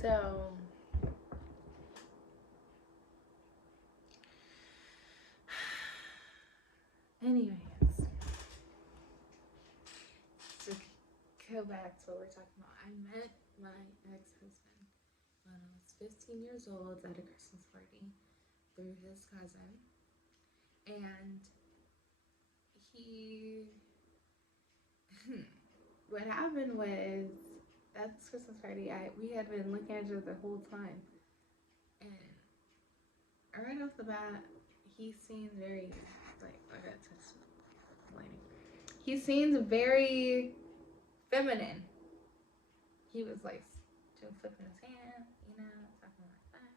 So, anyways, to go back to what we're talking about, I met my ex-husband when I was 15 years old at a Christmas party through his cousin, and he what happened was at this Christmas party, we had been looking at each other the whole time, and right off the bat, he seemed very like I got text lighting. He seemed very feminine. He was like doing flipping his hand, talking like that,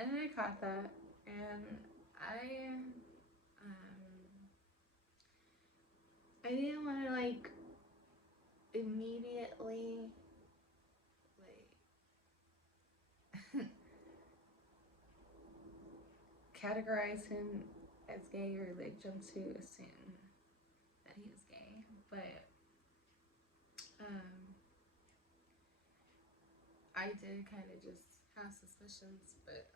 and I caught that, and um, I didn't want to like immediately like categorize him as gay or like jump to assume that he was gay, but I did kind of just have suspicions. But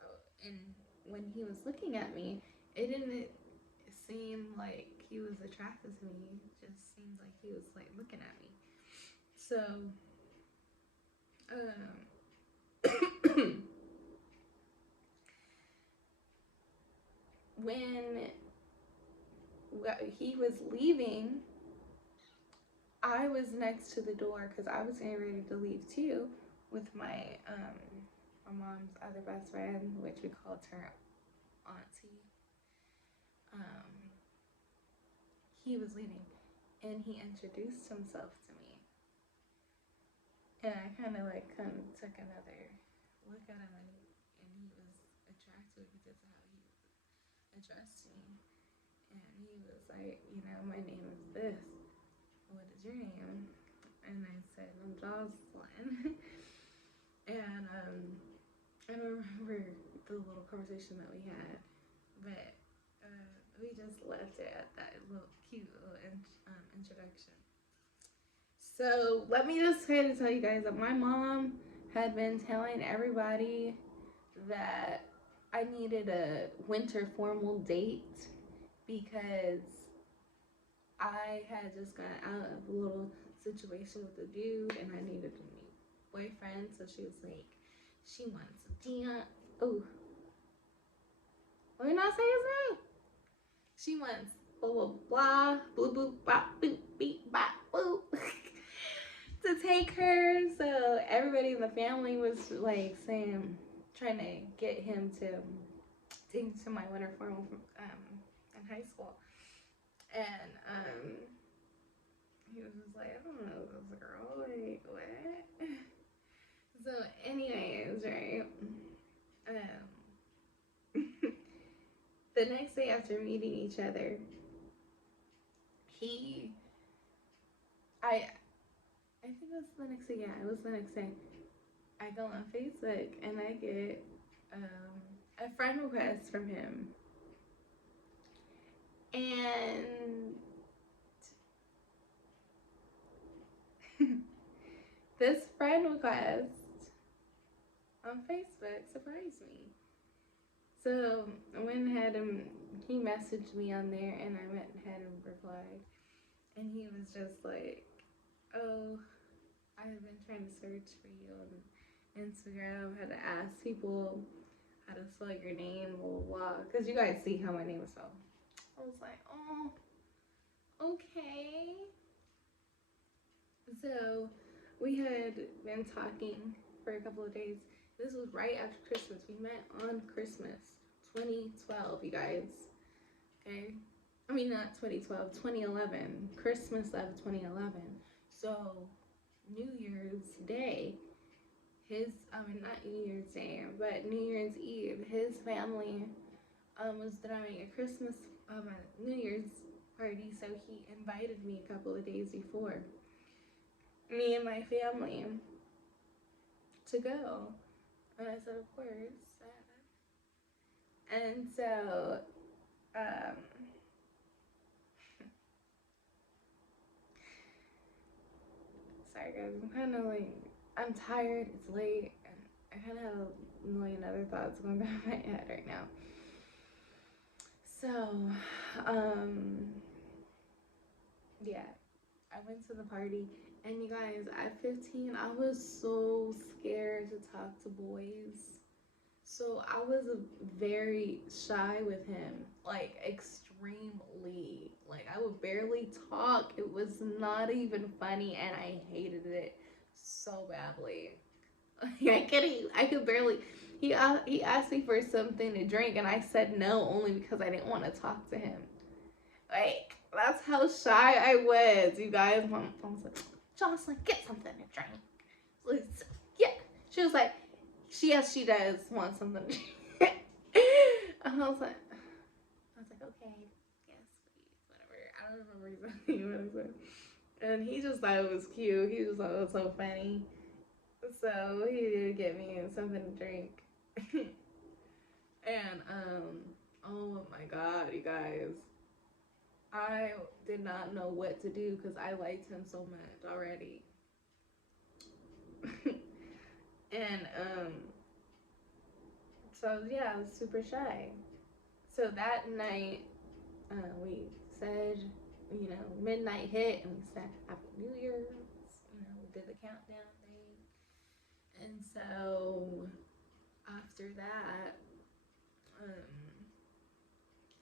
and when he was looking at me, it didn't seem like he was attracted to me. It just seemed like he was like looking at me. So when he was leaving, I was next to the door because I was getting ready to leave too with my mom's other best friend, which we called her auntie. He was leaving, and he introduced himself to me, and I kind of took another look at him, and he was attracted because of how he addressed me, and he was like, my name is this. What is your name? And I said, I'm Jocelyn. And I don't remember the little conversation that we had, but we just left it at that little cute little introduction. So let me just kind of tell you guys that my mom had been telling everybody that I needed a winter formal date because I had just gotten out of a little situation with a dude and I needed a new boyfriend. So she was like, she wants a dance. Oh, let me not say his name. She wants blah blah blah, blue boop bop boop beep bop boop to take her. So everybody in the family was like saying, trying to get him to take to my winter formal in high school, and he was just like, I don't know this girl, like what? So, anyways, right? The next day after meeting each other, he, I think it was the next day. Yeah, it was the next day. I go on Facebook and I get a friend request from him, and this friend request on Facebook surprised me. So I went ahead and he messaged me on there, and I went ahead and replied. And he was just like, "Oh, I have been trying to search for you on Instagram, how to ask people how to spell your name, blah blah blah. Because you guys see how my name is spelled." I was like, "Oh, okay." So we had been talking for a couple of days. This was right after Christmas. We met on Christmas 2012, you guys. Okay? I mean, not 2012, 2011. Christmas of 2011. So, New Year's Day, not New Year's Day, but New Year's Eve, his family was throwing a Christmas, a New Year's party, so he invited me a couple of days before. Me and my family to go. And I said, of course. And so, sorry guys, I'm kind of like, I'm tired, it's late, and I kind of have a million other thoughts going through my head right now. So, yeah, I went to the party, and you guys, at 15, I was so scared to talk to boys. So I was very shy with him, like extremely. Like I would barely talk. It was not even funny, and I hated it so badly. I could barely. He asked me for something to drink, and I said no only because I didn't want to talk to him. Like that's how shy I was. You guys, my mom was like, "Jocelyn, get something to drink." Like, yeah, she was like, yes, she does want something to drink. And I was like, okay, yes, please, whatever. I don't remember exactly what I said. And he just thought it was cute. He just thought it was so funny. So he did get me something to drink. And oh my god, you guys. I did not know what to do because I liked him so much already. And so yeah, I was super shy. So that night, we said, midnight hit, and we said Happy New Year's. We did the countdown thing, and so after that,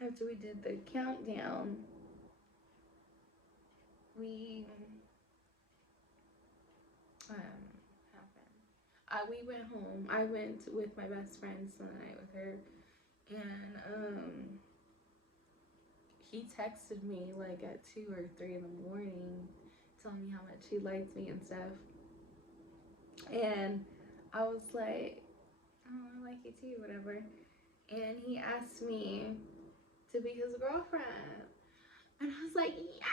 after we did the countdown, we happened. We went home. I went with my best friend the night with her, and he texted me like at 2 or 3 in the morning, telling me how much he liked me and stuff. And I was like, oh, I like you too, whatever. And he asked me to be his girlfriend. And I was like, yes!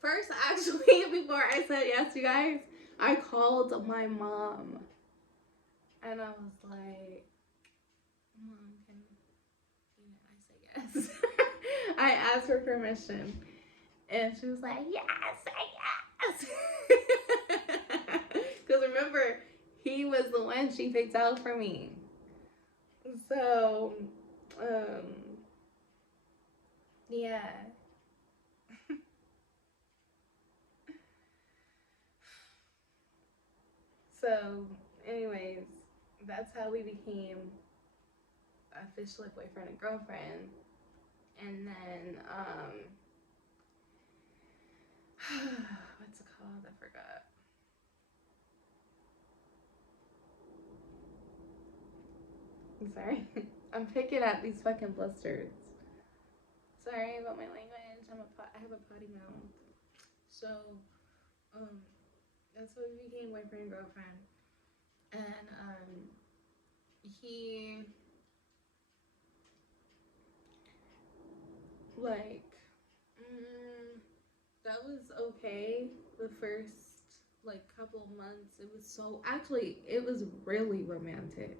First, actually, before I said yes, you guys, I called my mom. And I was like, Mom, can I say yes? I asked her permission. And she was like, yes, say yes. Because remember, he was the one she picked out for me. So, yeah. So, anyways, that's how we became officially boyfriend and girlfriend. And then, what's it called? I forgot. I'm sorry. I'm picking at these fucking blisters. Sorry about my language. I have a potty mouth. So, um, that's how we became boyfriend and girlfriend. And he like that was okay the first like couple months. It was really romantic.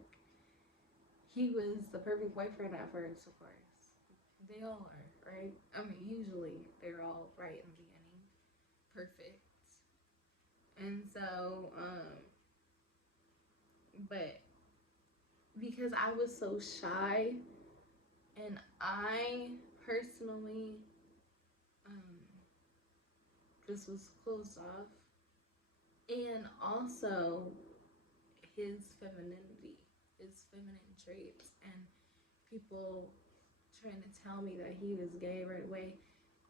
He was the perfect boyfriend at first, of course. They all are, right? I mean, usually they're all right in the beginning, perfect. And so, but because I was so shy and I personally um, just was closed off, and also his femininity, his feminine traits, and people trying to tell me that he was gay right away.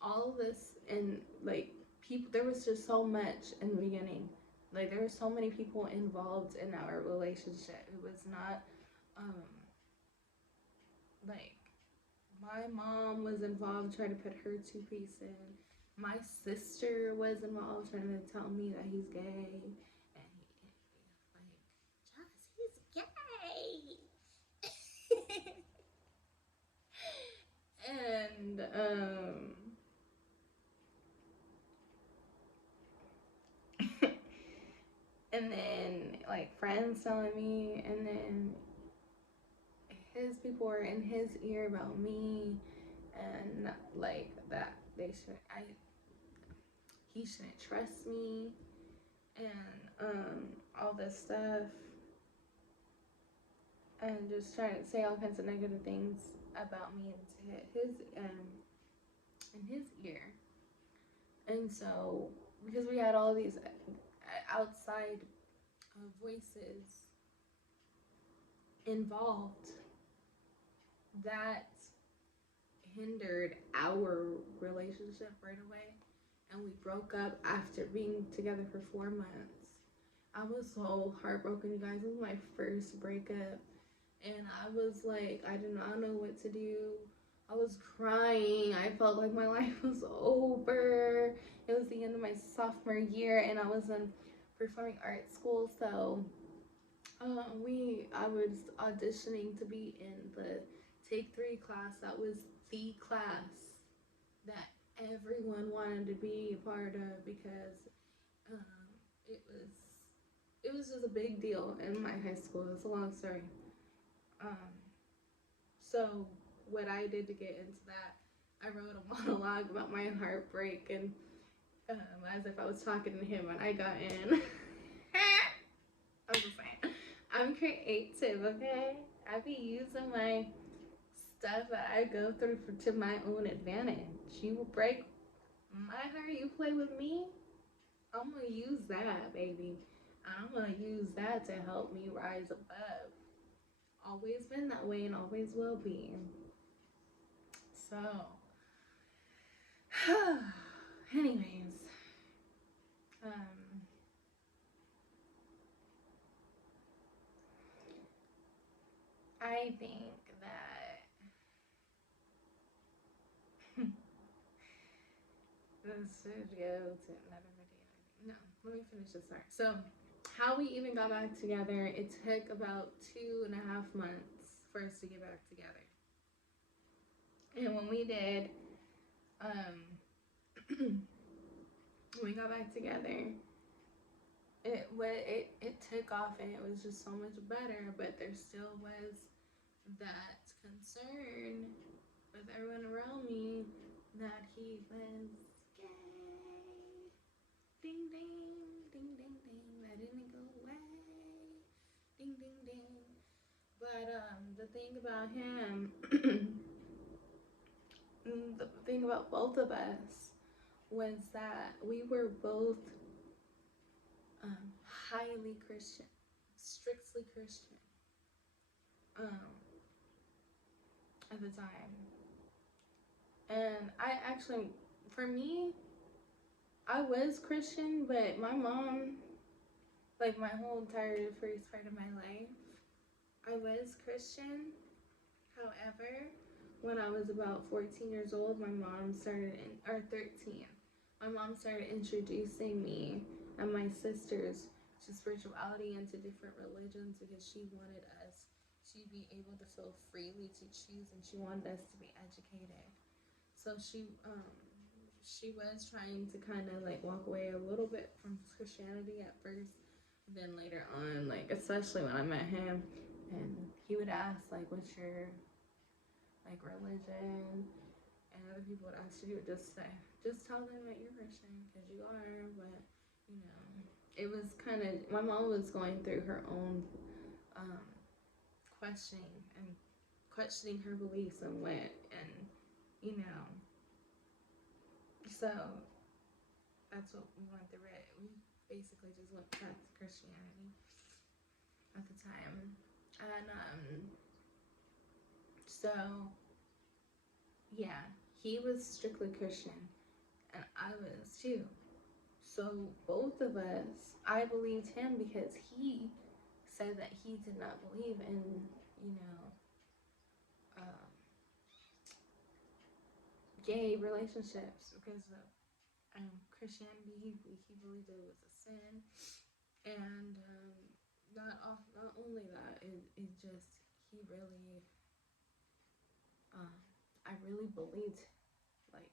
All this, and like people, there was just so much in the beginning. Like there were so many people involved in our relationship. It was not um like my mom was involved trying to put her 2 piece in. My sister was involved trying to tell me that he's gay, and he's gay. And and then like friends telling me, and then his people were in his ear about me, and like that they should I he shouldn't trust me, and all this stuff and just trying to say all kinds of negative things about me into in his ear. And so, because we had all these outside voices involved, that hindered our relationship right away. And we broke up after being together for 4 months. I was so heartbroken, you guys. It was my first breakup. And I was like, I did not know what to do. I was crying. I felt like my life was over. It was the end of my sophomore year, and I was in performing arts school. So I was auditioning to be in the Take 3 class. That was the class that everyone wanted to be a part of because um, it was it was just a big deal in my high school. It's a long story. Um, so what I did to get into that, I wrote a monologue about my heartbreak and as if I was talking to him when I got in. I'm just saying, I'm creative, okay? I be using my stuff that I go through to my own advantage. You will break my heart, you play with me, I'm gonna use that, baby. I'm gonna use that to help me rise above. Always been that way and always will be. So, anyways, I think that this should go to another video. No, let me finish this part. So, how we even got back together, it took about 2.5 months for us to get back together. And when we did, we got back together, it took off and it was just so much better, but there still was that concern with everyone around me that he was gay. Ding ding, ding ding ding, that didn't go away. Ding ding ding. But the thing about him, the thing about both of us was that we were both highly Christian, strictly Christian at the time. And I actually, for me, I was Christian, but my mom, like my whole entire first part of my life, I was Christian. However, when I was about 14 years old, my mom started, or 13, my mom started introducing me and my sisters to spirituality and to different religions because she wanted us to be able to feel freely to choose, and she wanted us to be educated. So she was trying to kind of like walk away a little bit from Christianity at first. Then later on, like especially when I met him, and he would ask like, "What's your like religion?" And other people would ask you, just say, just tell them that you're Christian because you are. But you know, it was kind of, my mom was going through her own um, questioning her beliefs and what, and you know, so that's what we went through. It. We basically just went back to Christianity at the time, and so yeah, he was strictly Christian, and I was too. So both of us, I believed him because he said that he did not believe in, you know, gay relationships because of Christianity. He believed it was a sin, and not only that, it just he really, I really believed, like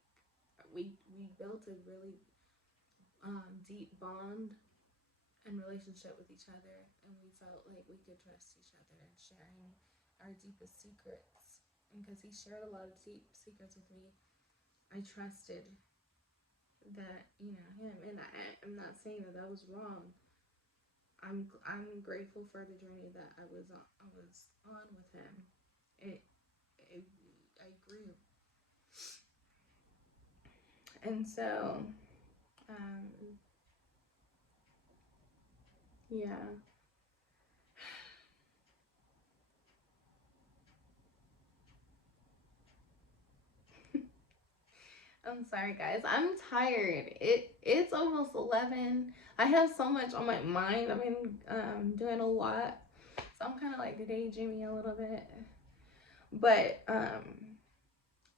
we built a really deep bond and relationship with each other, and we felt like we could trust each other and sharing our deepest secrets. And because he shared a lot of deep secrets with me, I trusted that, you know, him. And I'm not saying that that was wrong. I'm grateful for the journey that I was on with him. It I grew, and so um, yeah. I'm sorry, guys. I'm tired. It's almost 11. I have so much on my mind. I've been doing a lot, so I'm kind of like daydreaming a little bit. But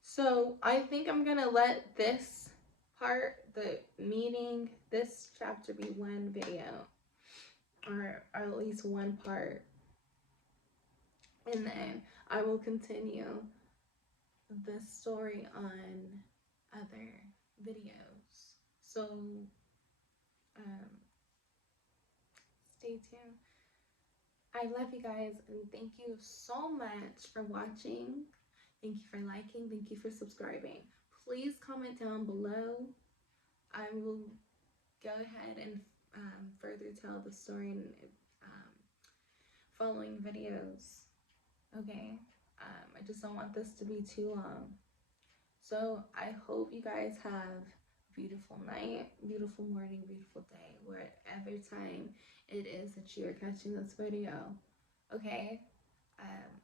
so I think I'm gonna let this part, the meeting, this chapter be one video, or at least one part, and then I will continue the story on other videos. So um, stay tuned. I love you guys, and thank you so much for watching. Thank you for liking. Thank you for subscribing. Please comment down below. I will go ahead and further tell the story in following videos. Okay? I just don't want this to be too long. So I hope you guys have a beautiful night, beautiful morning, beautiful day, wherever time it is that you are catching this video. Okay?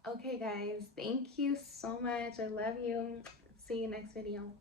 Okay, guys. Thank you so much. I love you. See you next video.